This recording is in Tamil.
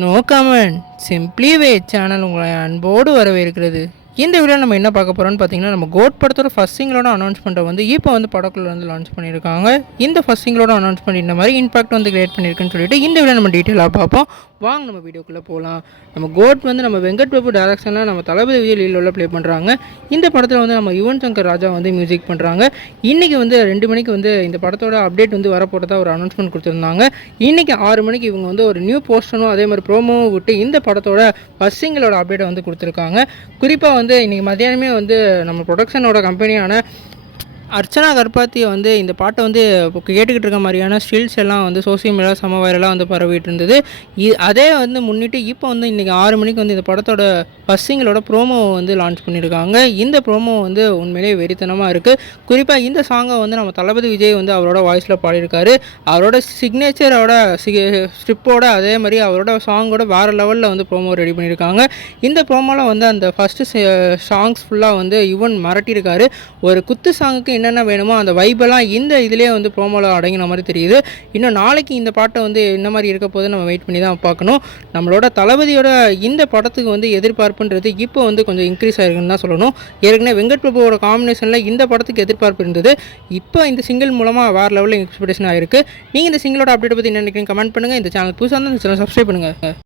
நோ கமெண்ட் சிம்பிளி வே சேனல் உங்களை அன்போடு வரவேற்கிறது. இந்த வீடியோ நம்ம என்ன பார்க்க போகிறோம்னு பார்த்தீங்கன்னா, நம்ம கோட் படத்தோட ஃபர்ஸ்ட் சிங்கிளோட அனௌன்ஸ்மெண்ட்டை வந்து இப்போ வந்து படக்குள்ள வந்து லான்ச் பண்ணியிருக்காங்க. இந்த ஃபர்ஸ்ட் சிங்கிளோட அனௌன்ஸ்மெண்ட் இந்த மாதிரி இம்பாக்ட் வந்து கிரியேட் பண்ணியிருக்குன்னு சொல்லிட்டு இந்த வீடியோ நம்ம டீட்டெயிலாக பார்ப்போம். வாங்க நம்ம வீடியோக்குள்ளே போகலாம். நம்ம கோட் வந்து நம்ம வெங்கட் பிரபு டைரக்ஷனில் நம்ம தளபதி விஜய் லீலோவில் ப்ளே பண்ணுறாங்க. இந்த படத்தில் வந்து நம்ம யுவன் சங்கர் ராஜா வந்து மியூசிக் பண்ணுறாங்க. இன்றைக்கி வந்து 2 மணிக்கு வந்து இந்த படத்தோட அப்டேட் வந்து வரப்போகிறதா ஒரு அனௌன்ஸ்மெண்ட் கொடுத்துருந்தாங்க. இன்றைக்கி 6 மணிக்கு இவங்க வந்து ஒரு நியூ போஸ்டரும் அதே மாதிரி ப்ரோமோவும் விட்டு இந்த படத்தோட ஃபர்ஸ்ட் சிங்கிளோட அப்டேட்டை வந்து கொடுத்துருக்காங்க. குறிப்பாக வந்து இன்றைக்கி மத்தியானமே வந்து நம்ம ப்ரொடக்ஷனோட கம்பெனியான அர்ச்சனா கர்பாத்தி வந்து இந்த பாட்டை வந்து கேட்டுக்கிட்டு இருக்க மாதிரியான ஸ்டில்ஸ் எல்லாம் வந்து சோசியல் மீடியா சம வைரலாக வந்து பரவிட்டு இருந்தது. அதே வந்து முன்னிட்டு இப்போ வந்து இன்றைக்கி 6 மணிக்கு வந்து இந்த படத்தோட ஃபர்ஸ்ட் சிங்கிளோட ப்ரோமோ வந்து லான்ச் பண்ணியிருக்காங்க. இந்த ப்ரோமோ வந்து உண்மையிலேயே வெறித்தனமாக இருக்குது. குறிப்பாக இந்த சாங்கை வந்து நம்ம தளபதி விஜய் வந்து அவரோட வாய்ஸில் பாடியிருக்காரு. அவரோட சிக்னேச்சரோட ஸ்ட்ரிப்போட அதே மாதிரி அவரோட சாங்கோட வேறு லெவலில் வந்து ப்ரோமோ ரெடி பண்ணியிருக்காங்க. இந்த ப்ரோமோவில் வந்து அந்த ஃபஸ்ட்டு சாங்ஸ் ஃபுல்லாக வந்து யுவன் மிரட்டியிருக்காரு. ஒரு குத்து சாங்குக்கு என்னென்ன வேணுமோ அந்த வைபெல்லாம் இந்த இதிலே வந்து ப்ரோமோவில் அடங்கின மாதிரி தெரியுது. இன்னும் நாளைக்கு இந்த பாட்டை வந்து என்ன மாதிரி இருக்க போது நம்ம வெயிட் பண்ணி தான் பார்க்கணும். நம்மளோட தளபதியோட இந்த படத்துக்கு வந்து எதிர்பார்ப்புன்றது இப்போ வந்து கொஞ்சம் இன்க்ரீஸ் ஆகிருக்குன்னு தான் சொல்லணும். ஏற்கனவே வெங்கட் பிரபுவோட காம்பினேஷனில் இந்த படத்துக்கு எதிர்பார்ப்பு இருந்தது. இப்போ இந்த சிங்கிள் மூலமாக வேறு லெவலில் எக்ஸ்பெக்டேஷன் ஆகிருக்கு. நீங்கள் இந்த சிங்கிளோட அப்டேட் பற்றி என்ன நினைக்கிறீங்க கமெண்ட் பண்ணுங்கள். இந்த சேனல் புதுசாக இருந்தால் இந்த சேனல் சப்ஸ்கிரைப் பண்ணுங்கள்.